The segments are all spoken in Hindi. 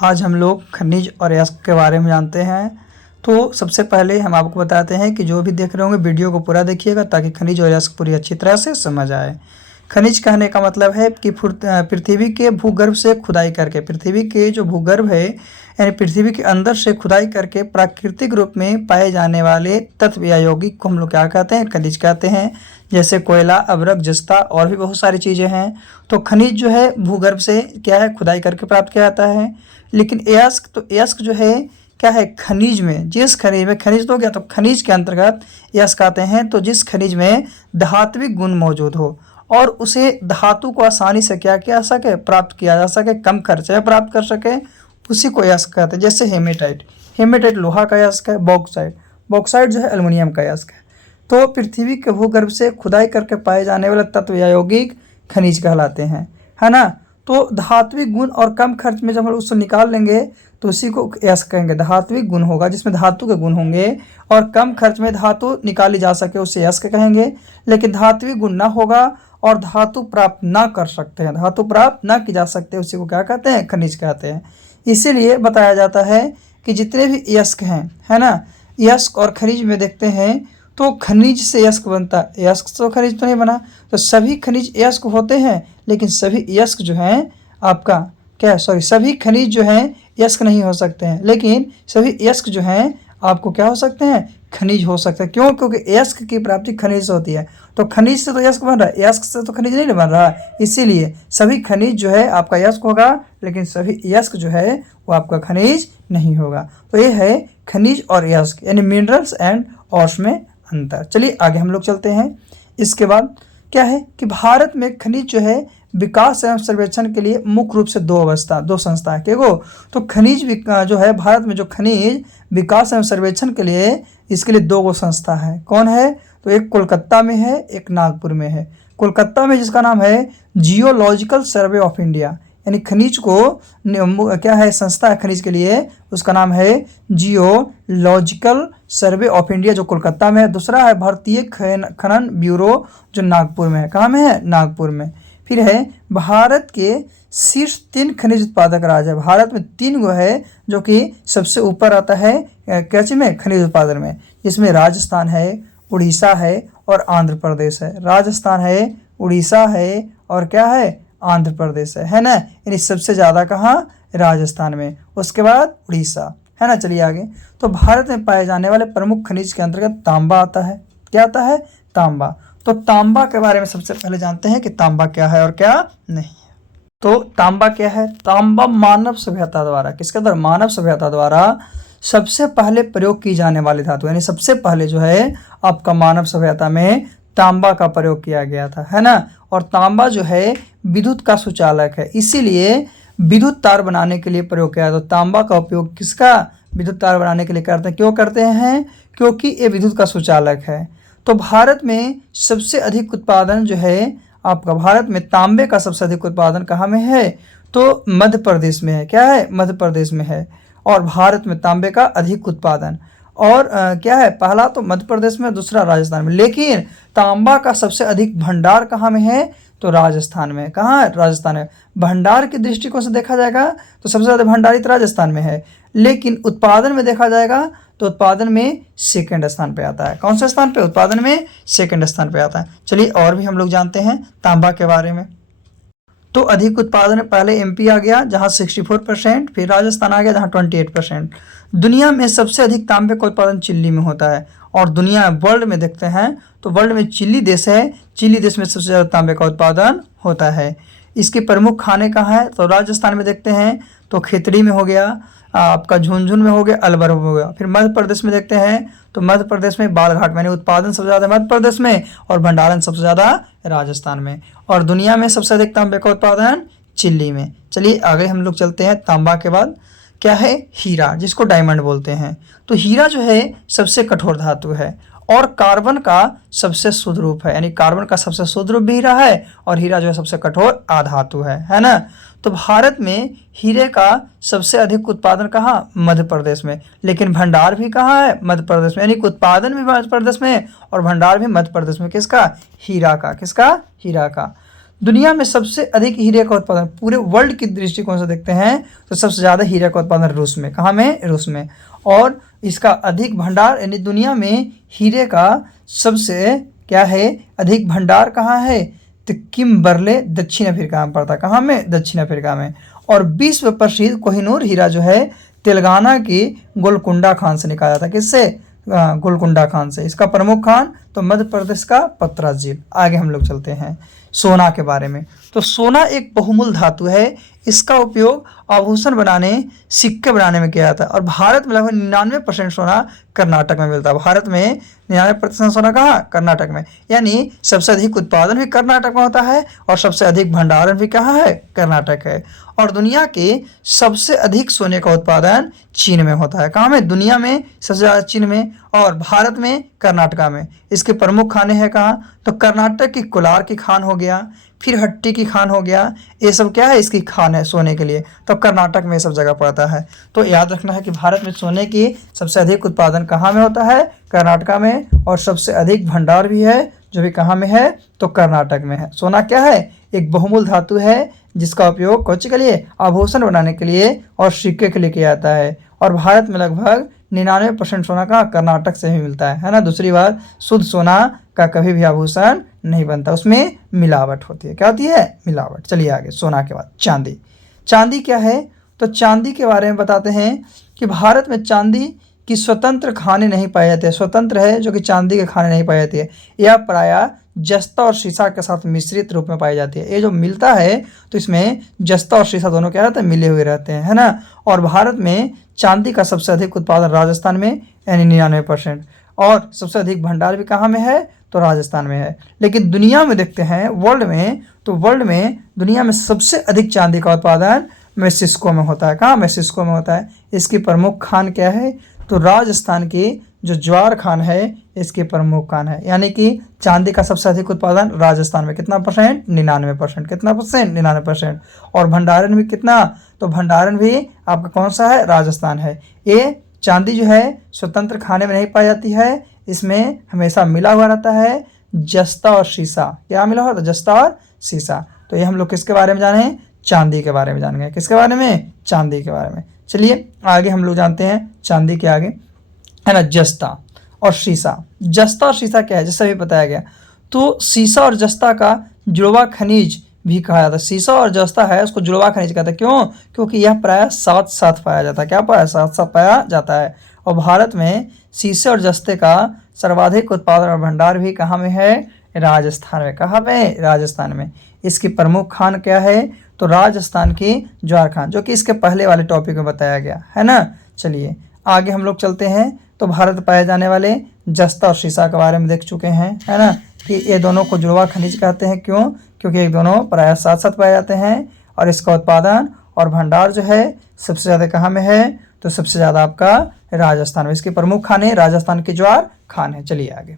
आज हम लोग खनिज और अयस्क के बारे में जानते हैं। तो सबसे पहले हम आपको बताते हैं कि जो भी देख रहे होंगे वीडियो को पूरा देखिएगा ताकि खनिज और अयस्क पूरी अच्छी तरह से समझ आए। खनिज कहने का मतलब है कि पृथ्वी के भूगर्भ से खुदाई करके, पृथ्वी के जो भूगर्भ है यानी पृथ्वी के अंदर से खुदाई करके प्राकृतिक रूप में पाए जाने वाले तत्व या यौगिक को हम लोग क्या कहते हैं? खनिज कहते हैं। जैसे कोयला, अभ्रक, जस्ता और भी बहुत सारी चीज़ें हैं। तो खनिज जो है भूगर्भ से क्या है? खुदाई करके प्राप्त किया जाता है। लेकिन अयस्क, तो अयस्क जो है क्या है? खनिज में, जिस खनिज में, खनिज तो गया, तो खनिज के अंतर्गत अयस्क आते हैं। तो जिस खनिज में धात्विक गुण मौजूद हो और उसे धातु को आसानी से क्या किया जा सके? प्राप्त किया जा सके, कम खर्च में प्राप्त कर सके, उसी को अयस्क कहते हैं। जैसे हेमेटाइट, हेमेटाइट लोहा का अयस्क है। बॉक्साइट, बॉक्साइट जो है एल्युमिनियम का अयस्क है। तो पृथ्वी के भूगर्भ से खुदाई करके पाए जाने वाले तत्व या यौगिक खनिज कहलाते हैं, है ना। तो धात्विक गुण और कम खर्च में जब हम उसको निकाल लेंगे तो उसी को अयस्क कहेंगे। धात्विक गुण होगा जिसमें धातु के गुण होंगे और कम खर्च में धातु निकाली जा सके उसे अयस्क कहेंगे। लेकिन धात्विक गुण ना होगा और धातु प्राप्त ना कर सकते हैं, धातु प्राप्त ना की जा सकते, उसी को क्या कहते हैं? खनिज कहते हैं। इसीलिए बताया जाता है कि जितने भी अयस्क हैं, है ना, अयस्क और खनिज में देखते हैं तो खनिज से अयस्क बनता है, अयस्क तो खनिज तो नहीं बना। तो सभी खनिज अयस्क होते हैं लेकिन सभी अयस्क जो हैं आपका क्या, सभी खनिज जो हैं अयस्क नहीं हो सकते हैं, लेकिन सभी अयस्क जो हैं आपको क्या हो सकते हैं? खनिज हो सकते हैं। क्यों? क्योंकि अयस्क की प्राप्ति खनिज से होती है। तो खनिज से तो अयस्क बन रहा है, अयस्क से तो खनिज नहीं बन रहा। इसीलिए सभी खनिज जो है आपका अयस्क होगा लेकिन सभी अयस्क जो है वो आपका खनिज नहीं होगा। तो ये है खनिज और अयस्क यानी मिनरल्स एंड ऑर्स में अंतर। चलिए आगे हम लोग चलते हैं। इसके बाद क्या है कि भारत में खनिज जो है विकास एवं सर्वेक्षण के लिए मुख्य रूप से दो संस्था है। क्या तो खनिज जो है भारत में जो खनिज विकास एवं सर्वेक्षण के लिए, इसके लिए दो संस्था है। कौन है? तो एक कोलकाता में है, एक नागपुर में है। कोलकाता में जिसका नाम है जियोलॉजिकल सर्वे ऑफ इंडिया, यानी खनिज को क्या है संस्था है खनिज के लिए, उसका नाम है जियोलॉजिकल सर्वे ऑफ इंडिया जो कोलकाता में है। दूसरा है भारतीय खनन ब्यूरो जो नागपुर में है। कहाँ में है? नागपुर में। फिर है भारत के शीर्ष 3 खनिज उत्पादक राज्य है। भारत में 3 गो है जो कि सबसे ऊपर आता है क्या में? खनिज उत्पादन में, जिसमें राजस्थान है, उड़ीसा है और आंध्र प्रदेश है। राजस्थान है, उड़ीसा है और क्या है? आंध्र प्रदेश है ना। यानी सबसे ज़्यादा कहाँ? राजस्थान में, उसके बाद उड़ीसा, है ना। चलिए आगे। तो भारत में पाए जाने वाले प्रमुख खनिज के अंतर्गत तांबा आता है। क्या आता है? तांबा। तो तांबा के बारे में सबसे पहले जानते हैं कि तांबा क्या है और क्या नहीं है। तो तांबा क्या है? तांबा मानव सभ्यता द्वारा, किसके द्वारा? मानव सभ्यता द्वारा सबसे पहले प्रयोग की जाने वाली धातु, यानी सबसे पहले जो है आपका मानव सभ्यता में तांबा का प्रयोग किया गया था, है ना। और तांबा जो है विद्युत का सुचालक है, इसीलिए विद्युत तार बनाने के लिए प्रयोग किया। तो तांबा का उपयोग किसका? विद्युत तार बनाने के लिए करते हैं। क्यों करते हैं? क्योंकि ये विद्युत का सुचालक है। तो भारत में सबसे अधिक उत्पादन जो है आपका, भारत में तांबे का सबसे अधिक उत्पादन कहाँ में है? तो मध्य प्रदेश में है। क्या है? मध्य प्रदेश में है। और भारत में तांबे का अधिक उत्पादन और क्या है? पहला तो मध्य प्रदेश में, दूसरा राजस्थान में। लेकिन तांबा का सबसे अधिक भंडार कहाँ में है? तो राजस्थान में। कहाँ है? राजस्थान में। भंडार की दृष्टिकोण से देखा जाएगा तो सबसे ज़्यादा भंडारित राजस्थान में है, लेकिन उत्पादन में देखा जाएगा तो उत्पादन में सेकंड स्थान पे आता है। कौन से स्थान पे? उत्पादन में सेकंड स्थान पे आता है। चलिए और भी हम लोग जानते हैं तांबा के बारे में। तो अधिक उत्पादन में पहले एमपी आ गया जहां 64%, फिर राजस्थान आ गया जहां 28%। दुनिया में सबसे अधिक तांबे का उत्पादन चिली में होता है। और दुनिया वर्ल्ड में देखते हैं तो वर्ल्ड में चिली देश है, चिली देश में सबसे ज़्यादा तांबे का उत्पादन होता है। इसके प्रमुख खाने कहाँ है? तो राजस्थान में देखते हैं तो खेतड़ी में हो गया, आपका झुंझुनू में हो गया, अलवर में हो गया। फिर मध्य प्रदेश में देखते हैं तो मध्य प्रदेश में बालघाट में, उत्पादन सबसे ज़्यादा मध्य प्रदेश में और भंडारण सबसे ज़्यादा राजस्थान में। और दुनिया में सबसे अधिक तांबे का उत्पादन चिली में। चलिए आगे हम लोग चलते हैं। तांबा के बाद क्या है? हीरा, जिसको डायमंड बोलते हैं। तो हीरा जो है सबसे कठोर धातु है और कार्बन का सबसे शुद्ध रूप है, यानी कार्बन का सबसे शुद्ध रूप भी हीरा है और हीरा जो है सबसे कठोर आधातु है ना। तो भारत में हीरे का सबसे अधिक उत्पादन कहाँ? मध्य प्रदेश में। लेकिन भंडार भी कहाँ है? मध्य प्रदेश में। यानी कि उत्पादन भी मध्य प्रदेश में और भंडार भी मध्य प्रदेश में। किसका? हीरा का। किसका? हीरा का। दुनिया में सबसे अधिक हीरे का उत्पादन पूरे वर्ल्ड की दृष्टिकोण से देखते हैं तो सबसे ज़्यादा हीरे का उत्पादन रूस में, कहाँ में, रूस में। और इसका अधिक भंडार यानी दुनिया में हीरे का सबसे क्या है, अधिक भंडार कहाँ है, तो किम्बरले दक्षिण अफ्रीका में पड़ता है, कहाँ में, दक्षिण अफ्रीका में। और विश्व प्रसिद्ध कोहिनूर हीरा जो है तेलंगाना की गोलकुंडा खान से निकाला था, किससे, गोलकुंडा खान से। इसका प्रमुख खान तो मध्य प्रदेश का पतरा झील। आगे हम लोग चलते हैं सोना के बारे में। तो सोना एक बहुमूल्य धातु है, इसका उपयोग आभूषण बनाने, सिक्के बनाने में किया जाता है। और भारत में लगभग 99% सोना कर्नाटक में मिलता है। भारत में 99% सोना कहाँ, कर्नाटक में। यानी सबसे अधिक उत्पादन भी कर्नाटक में होता है और सबसे अधिक भंडारण भी कहाँ है, कर्नाटक है। और दुनिया के सबसे अधिक सोने का उत्पादन चीन में होता है, कहाँ में, दुनिया में सबसे ज़्यादा चीन में, और भारत में कर्नाटका में। इसके प्रमुख खाने हैं कहाँ, तो कर्नाटक की कोलार की खान हो गया, फिर हट्टी की खान हो गया, ये सब क्या है, इसकी खान है सोने के लिए। तो कर्नाटक में ये सब जगह पड़ता है। तो याद रखना है कि भारत में सोने की सबसे अधिक उत्पादन कहाँ में होता है, कर्नाटका में, और सबसे अधिक भंडार भी है जो भी कहाँ में है, तो कर्नाटक में है। सोना क्या है, एक बहुमूल्य धातु है जिसका उपयोग कौच के लिए, आभूषण बनाने के लिए और सिक्के के लिए किया जाता है। और भारत में लगभग 99% सोना का कर्नाटक से ही मिलता है ना। दूसरी बात, शुद्ध सोना का कभी भी आभूषण नहीं बनता, उसमें मिलावट होती है। क्या होती है, मिलावट। चलिए आगे, सोना के बाद चांदी। चांदी क्या है, तो चांदी के बारे में बताते हैं कि भारत में चांदी की स्वतंत्र खाने नहीं पाई जाती है। स्वतंत्र है जो कि चांदी के खाने नहीं पाई जाती है। यह प्रायः जस्ता और शीशा के साथ मिश्रित रूप में पाई जाती है। ये जो मिलता है तो इसमें जस्ता और शीशा दोनों क्या रहते हैं, मिले हुए रहते हैं, है ना। और भारत में चांदी का सबसे अधिक उत्पादन राजस्थान में यानी 99%, और सबसे अधिक भंडार भी कहाँ में है, तो राजस्थान में है। लेकिन दुनिया में देखते हैं वर्ल्ड में, तो वर्ल्ड में दुनिया में सबसे अधिक चांदी का उत्पादन मेक्सिको में होता है। कहाँ, मेक्सिको में होता है। इसकी प्रमुख खान क्या है, तो राजस्थान की जो ज्वार खान है इसकी प्रमुख खान है। यानी कि चांदी का सबसे अधिक उत्पादन राजस्थान में कितना परसेंट, 99%। कितना परसेंट, 99%। और भंडारण भी कितना, तो भंडारण भी आपका कौन सा है, राजस्थान है। ये चांदी जो है स्वतंत्र खाने में नहीं पाई जाती है, इसमें हमेशा मिला हुआ रहता है जस्ता और शीशा। क्या मिला हुआ था, जस्ता और शीशा। तो ये हम लोग किसके बारे में जाने, चांदी के बारे में जान गए। किसके बारे में, चांदी के बारे में। चलिए आगे हम लोग जानते हैं चांदी के आगे, है ना, जस्ता और शीशा। जस्ता और शीशा क्या है, जैसा भी बताया गया। तो शीशा और जस्ता का जुड़वा खनिज भी कहा जाता है। शीशा और जस्ता है उसको जुड़वा खनिज कहते हैं। क्यों, क्योंकि यह प्रायः साथ साथ पाया जाता है। क्या पाया, साथ साथ पाया जाता है। और भारत में शीशे और जस्ते का सर्वाधिक उत्पादन और भंडार भी कहाँ में है, राजस्थान में। कहाँ पे, राजस्थान में। इसकी प्रमुख खान क्या है, तो राजस्थान की ज्वार खान, जो कि इसके पहले वाले टॉपिक में बताया गया है ना। चलिए आगे हम लोग चलते हैं। तो भारत पाए जाने वाले जस्ता और शीशा के बारे में देख चुके हैं, है ना, कि ये दोनों को जुड़वा खनिज कहते हैं। क्यों, क्योंकि ये दोनों प्रायः साथ साथ पाए जाते हैं। और इसका उत्पादन और भंडार जो है सबसे ज़्यादा कहाँ में है, तो सबसे ज़्यादा आपका राजस्थान में। इसकी प्रमुख खाने राजस्थान की ज्वार खान है। चलिए आगे,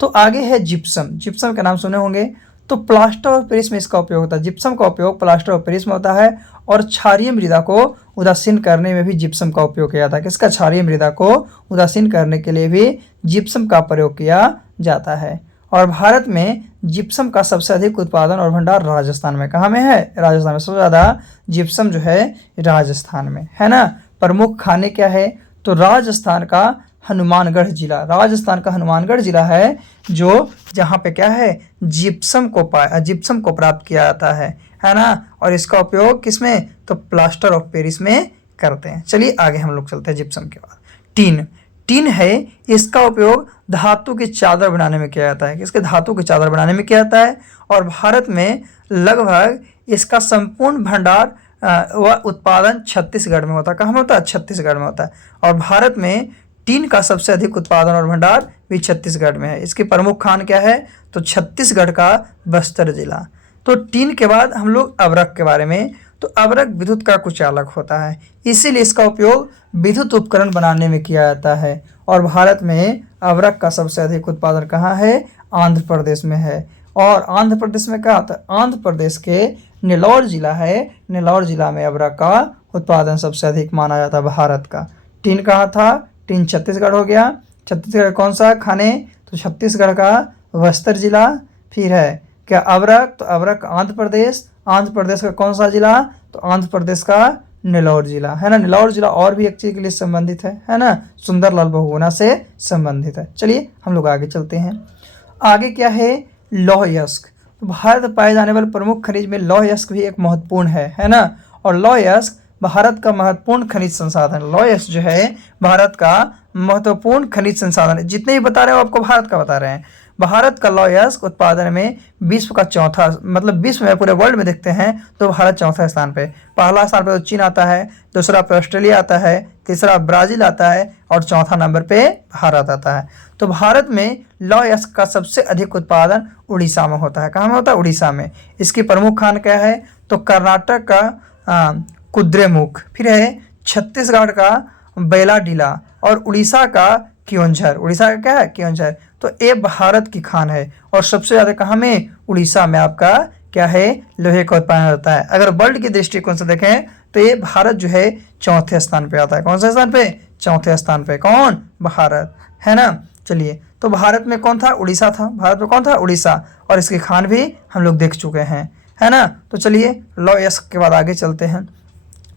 तो आगे है जिप्सम। जिप्सम का नाम सुने होंगे। तो प्लास्टर ऑफ पेरिस में इसका उपयोग होता है। जिप्सम का उपयोग प्लास्टर ऑफ पेरिस में होता है। और क्षारीय मृदा को उदासीन करने में भी जिप्सम का उपयोग किया जाता है। किसका, क्षारीय मृदा को उदासीन करने के लिए भी जिप्सम का प्रयोग किया जाता है। और भारत में जिप्सम का सबसे अधिक उत्पादन और भंडार राजस्थान में। कहाँ में है, राजस्थान में। सबसे ज़्यादा जिप्सम जो है राजस्थान में, है ना। प्रमुख खाने क्या है, तो राजस्थान का हनुमानगढ़ जिला। राजस्थान का हनुमानगढ़ जिला है जो जहाँ पे क्या है, जिप्सम को प्राप्त किया जाता है ना। और इसका उपयोग किसमें, तो प्लास्टर ऑफ पेरिस में करते हैं। चलिए आगे हम लोग चलते हैं जिप्सम के बाद। टीन। टीन है, इसका उपयोग धातु की चादर बनाने में किया जाता है। किसके, धातु की चादर बनाने में किया जाता है। और भारत में लगभग इसका संपूर्ण भंडार व उत्पादन छत्तीसगढ़ में होता है। कहाँ में होता है, छत्तीसगढ़ में होता है। और भारत में टीन का सबसे अधिक उत्पादन और भंडार भी छत्तीसगढ़ में है। इसकी प्रमुख खान क्या है, तो छत्तीसगढ़ का बस्तर जिला। तो टीन के बाद हम लोग अबरक के बारे में। तो अबरक विद्युत का कुछ अलग होता है, इसीलिए इसका उपयोग विद्युत उपकरण बनाने में किया जाता है। और भारत में अबरक का सबसे अधिक उत्पादन कहाँ है, आंध्र प्रदेश में है। और आंध्र प्रदेश में क्या होता है, आंध्र प्रदेश के नेल्लौर जिला है, नेल्लौर जिला में अबरक का उत्पादन सबसे अधिक माना जाता है भारत का। टीन कहाँ था, टीन छत्तीसगढ़ हो गया। छत्तीसगढ़ कौन सा खाने, तो छत्तीसगढ़ का बस्तर जिला। फिर है क्या अभ्रक, तो अभ्रक आंध्र प्रदेश। आंध्र प्रदेश का कौन सा जिला, तो आंध्र प्रदेश का नेल्लौर जिला, है ना। नेल्लौर जिला और भी एक चीज के लिए संबंधित है ना, सुंदरलाल बहुगुणा से संबंधित है। चलिए हम लोग आगे चलते हैं। आगे क्या है, लौह अयस्क। तो भारत में पाए जाने वाले प्रमुख खनिज में लौह अयस्क भी एक महत्वपूर्ण है ना। और लौह अयस्क भारत का महत्वपूर्ण खनिज संसाधन, लौह अयस्क जो है भारत का महत्वपूर्ण खनिज संसाधन है। जितने भी बता रहे हो आपको भारत का बता रहे हैं। भारत का लौह अयस्क उत्पादन में विश्व का चौथा, मतलब विश्व में पूरे वर्ल्ड में देखते हैं तो भारत चौथा स्थान पे। पहला स्थान पे तो चीन आता है, दूसरा पे ऑस्ट्रेलिया आता है, तीसरा ब्राजील आता है और चौथा नंबर पे भारत आता है। तो भारत में लौह अयस्क का सबसे अधिक उत्पादन उड़ीसा में होता है। कहाँ में होता है, उड़ीसा में। इसकी प्रमुख खान क्या है, तो कर्नाटक का कुद्रेमुख, फिर है छत्तीसगढ़ का बेलाडीला और उड़ीसा का क्योंझर। उड़ीसा का क्या है, क्योंझर। तो ये भारत की खान है और सबसे ज़्यादा कहाँ में, उड़ीसा में आपका क्या है, लोहे का उत्पादन होता है। अगर वर्ल्ड के दृष्टिकोण से देखें तो ये भारत जो है चौथे स्थान पे आता है। कौन से स्थान पे, चौथे स्थान पे। कौन, भारत, है ना। चलिए, तो भारत में कौन था, उड़ीसा था। भारत में कौन था, उड़ीसा। और इसकी खान भी हम लोग देख चुके हैं, है ना। तो चलिए लौह अयस्क के बाद आगे चलते हैं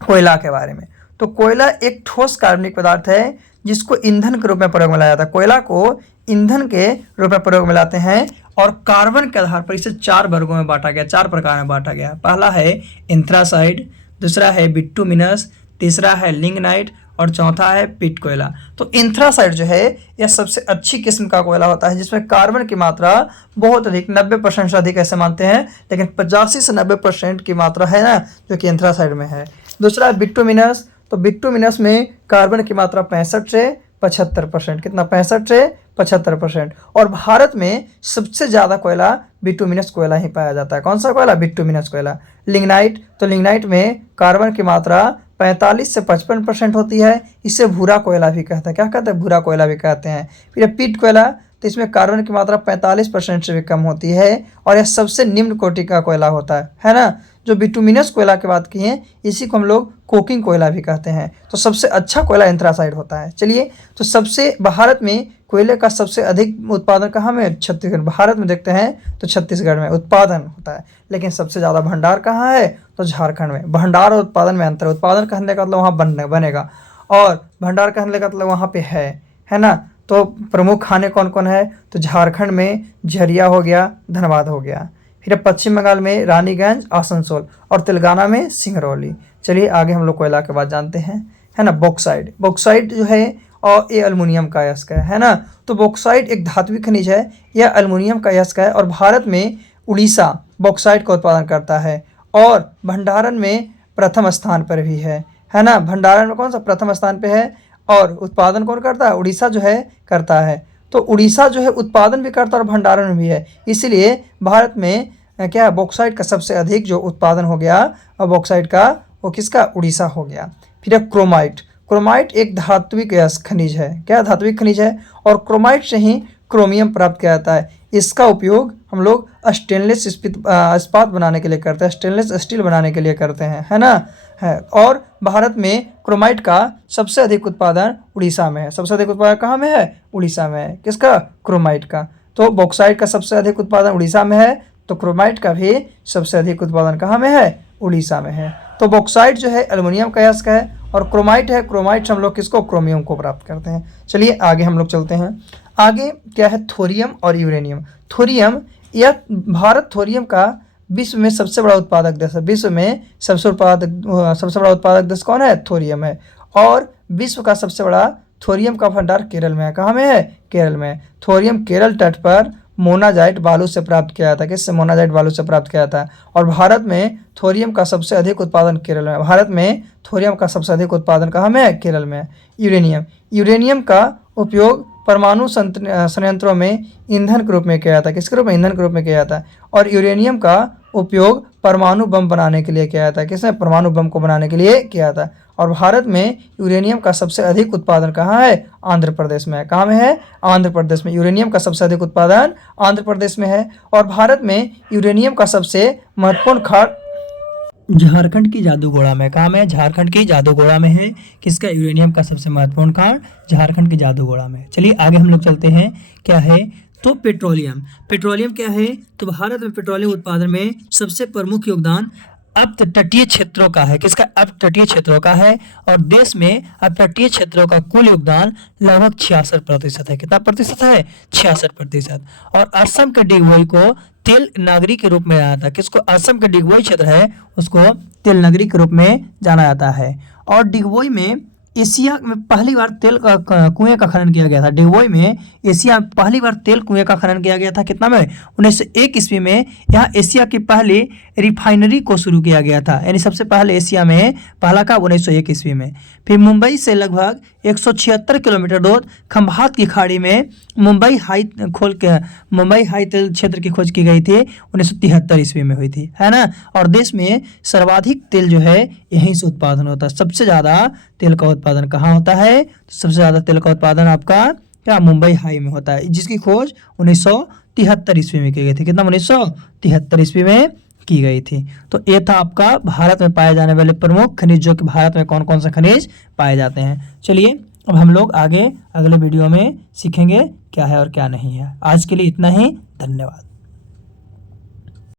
कोयला के बारे में। तो कोयला एक ठोस कार्बनिक पदार्थ है जिसको ईंधन के रूप में प्रयोग में लाया जाता है। कोयला को ईंधन के रूप में प्रयोग में लाते हैं और कार्बन के आधार पर इसे 4 वर्गों में बांटा गया, 4 प्रकार में बांटा गया। पहला है एंथ्रासाइड, दूसरा है बिटुमिनस, तीसरा है लिग्नाइट और चौथा है पिट कोयला। तो एंथ्रासाइड जो है यह सबसे अच्छी किस्म का कोयला होता है जिसमें कार्बन की मात्रा बहुत अधिक, 90% से अधिक ऐसे मानते हैं, लेकिन 85 से 90% की मात्रा है ना जो कि एंथ्रासाइड में है। दूसरा है बिटुमिनस। तो बिटुमिनस में कार्बन की मात्रा 65 से 75%, कितना, 65 से 75%। और भारत में सबसे ज़्यादा कोयला बिटुमिनस कोयला ही पाया जाता है। कौन सा कोयला, बिटुमिनस कोयला। लिग्नाइट, तो लिग्नाइट में कार्बन की मात्रा 45 से 55% होती है। इसे भूरा कोयला भी कहते हैं। क्या कहते हैं, भूरा कोयला भी कहते हैं। फिर पिट कोयला, तो इसमें कार्बन की मात्रा 45% से भी कम होती है और यह सबसे निम्न कोटि का कोयला होता है ना। जो बिटुमिनस कोयला की बात की है इसी को हम लोग कोकिंग कोयला भी कहते हैं। तो सबसे अच्छा कोयला एंथ्रासाइड होता है। चलिए, तो सबसे भारत में कोयले का सबसे अधिक उत्पादन कहाँ में, छत्तीसगढ़। भारत में देखते हैं तो छत्तीसगढ़ में उत्पादन होता है, लेकिन सबसे ज़्यादा भंडार कहाँ है, तो झारखंड में। भंडार और उत्पादन में अंतर, उत्पादन कहने का मतलब वहाँ बनेगा और भंडार कहने का मतलब वहाँ पे है ना। तो प्रमुख खाने कौन कौन है, तो झारखंड में झरिया हो गया, धनबाद हो गया, फिर पश्चिम बंगाल में रानीगंज, आसनसोल और तेलंगाना में सिंगरौली। चलिए आगे हम लोग कोयला के बाद जानते हैं, है ना। बॉक्साइट, बॉक्साइट जो है और ये अल्मुनियम का अयस्क है ना। तो बॉक्साइट एक धात्विक खनिज है, यह अल्मुनियम का अयस्क है और भारत में उड़ीसा बॉक्साइट का उत्पादन करता है और भंडारण में प्रथम स्थान पर भी है ना। भंडारण में कौन सा, प्रथम स्थान पे है और उत्पादन कौन करता है, उड़ीसा जो है करता है। तो उड़ीसा जो है उत्पादन भी करता है और भंडारण में भी है, इसीलिए भारत में क्या है, बॉक्साइट का सबसे अधिक जो उत्पादन हो गया और बॉक्साइट का वो किसका, उड़ीसा हो गया। फिर है क्रोमाइट। क्रोमाइट एक धात्विक खनिज है। क्या, धात्विक खनिज है और क्रोमाइट से ही क्रोमियम प्राप्त किया जाता है। इसका उपयोग हम लोग स्टेनलेस इस्पात बनाने के लिए करते हैं, स्टेनलेस स्टील बनाने के लिए करते हैं, है ना। है और भारत में क्रोमाइट का सबसे अधिक उत्पादन उड़ीसा में है। सबसे अधिक उत्पादन कहाँ में है, उड़ीसा में है। किसका, क्रोमाइट का। तो बॉक्साइट का सबसे अधिक उत्पादन उड़ीसा में है, तो क्रोमाइट का भी सबसे अधिक उत्पादन कहाँ में है, उड़ीसा में है। तो बॉक्साइट जो है एल्युमिनियम का अयस्क है और क्रोमाइट है, क्रोमाइट से हम लोग किसको, क्रोमियम को प्राप्त करते हैं। चलिए आगे हम लोग चलते हैं। आगे क्या है, थोरियम और यूरेनियम। थोरियम, यह भारत थोरियम का विश्व में सबसे बड़ा उत्पादक देश है। विश्व में सबसे बड़ा उत्पादक देश कौन है, थोरियम है। और विश्व का सबसे बड़ा थोरियम का भंडार केरल में है। कहाँ में है, केरल में। थोरियम केरल तट पर मोनाजाइट बालू से प्राप्त किया जाता है। किससे, मोनाजाइट बालू से प्राप्त किया जाता है। और भारत में थोरियम का सबसे अधिक उत्पादन केरल में। भारत में थोरियम का सबसे अधिक उत्पादन कहाँ में है, केरल में। यूरेनियम, यूरेनियम का उपयोग परमाणु संयंत्रों में ईंधन के रूप में किया जाता है। किसके रूप में, ईंधन के रूप में किया जाता है। और यूरेनियम का उपयोग परमाणु बम बनाने के लिए किया जाता है। किसने, परमाणु बम को बनाने के लिए किया जाता है। और भारत में यूरेनियम का सबसे अधिक उत्पादन कहाँ है, आंध्र प्रदेश में है। कहाँ में है, आंध्र प्रदेश में। यूरेनियम का सबसे अधिक उत्पादन आंध्र प्रदेश में है। और भारत में यूरेनियम का सबसे महत्वपूर्ण खान झारखंड की जादूगोड़ा में। कहाँ में, झारखंड की जादूगोड़ा में है। किसका, यूरेनियम का सबसे महत्वपूर्ण खान झारखंड की जादूगोड़ा में। चलिए आगे हम लोग चलते हैं, क्या है, तो पेट्रोलियम, पेट्रोलियम क्या है, तो भारत में पेट्रोलियम उत्पादन में सबसे प्रमुख योगदान अपतटीय क्षेत्रों का है। किसका? अपतटीय क्षेत्रों का है। और देश में अपतटीय क्षेत्रों का कुल योगदान लगभग 66% है। कितना प्रतिशत है? 66%। और असम के डिगबोई को तेल नगरी के रूप में जाना जाता है। किसको? असम का डिगबोई क्षेत्र है उसको तेल नगरी के रूप में जाना जाता है। और डिगबोई में एशिया में पहली बार तेल का कुएं का खनन किया गया था। डिगबोई में एशिया में पहली बार तेल कुएं का खनन किया गया था। कितना में? 1901 ईस्वी में यहाँ एशिया की पहली रिफाइनरी को शुरू किया गया था। यानी सबसे पहले एशिया में पहला कब? 1901 ईस्वी में। फिर मुंबई से लगभग 176 किलोमीटर दूर खंभात की खाड़ी में मुंबई हाई तेल क्षेत्र की खोज की गई थी। 1973 ईस्वी में हुई थी, है ना। और देश में सर्वाधिक तेल जो है यहीं से उत्पादन होता है। सबसे ज़्यादा तेल का उत्पादन कहाँ होता है? तो सबसे ज़्यादा तेल का उत्पादन आपका क्या? मुंबई हाई में होता है, जिसकी खोज 1973 ईस्वी में की गई थी। कितना? 1973 ईस्वी में की गई थी। तो ये था आपका भारत में पाए जाने वाले प्रमुख खनिज, जो कि भारत में कौन कौन से खनिज पाए जाते हैं। चलिए अब हम लोग आगे अगले वीडियो में सीखेंगे क्या है और क्या नहीं है। आज के लिए इतना ही, धन्यवाद।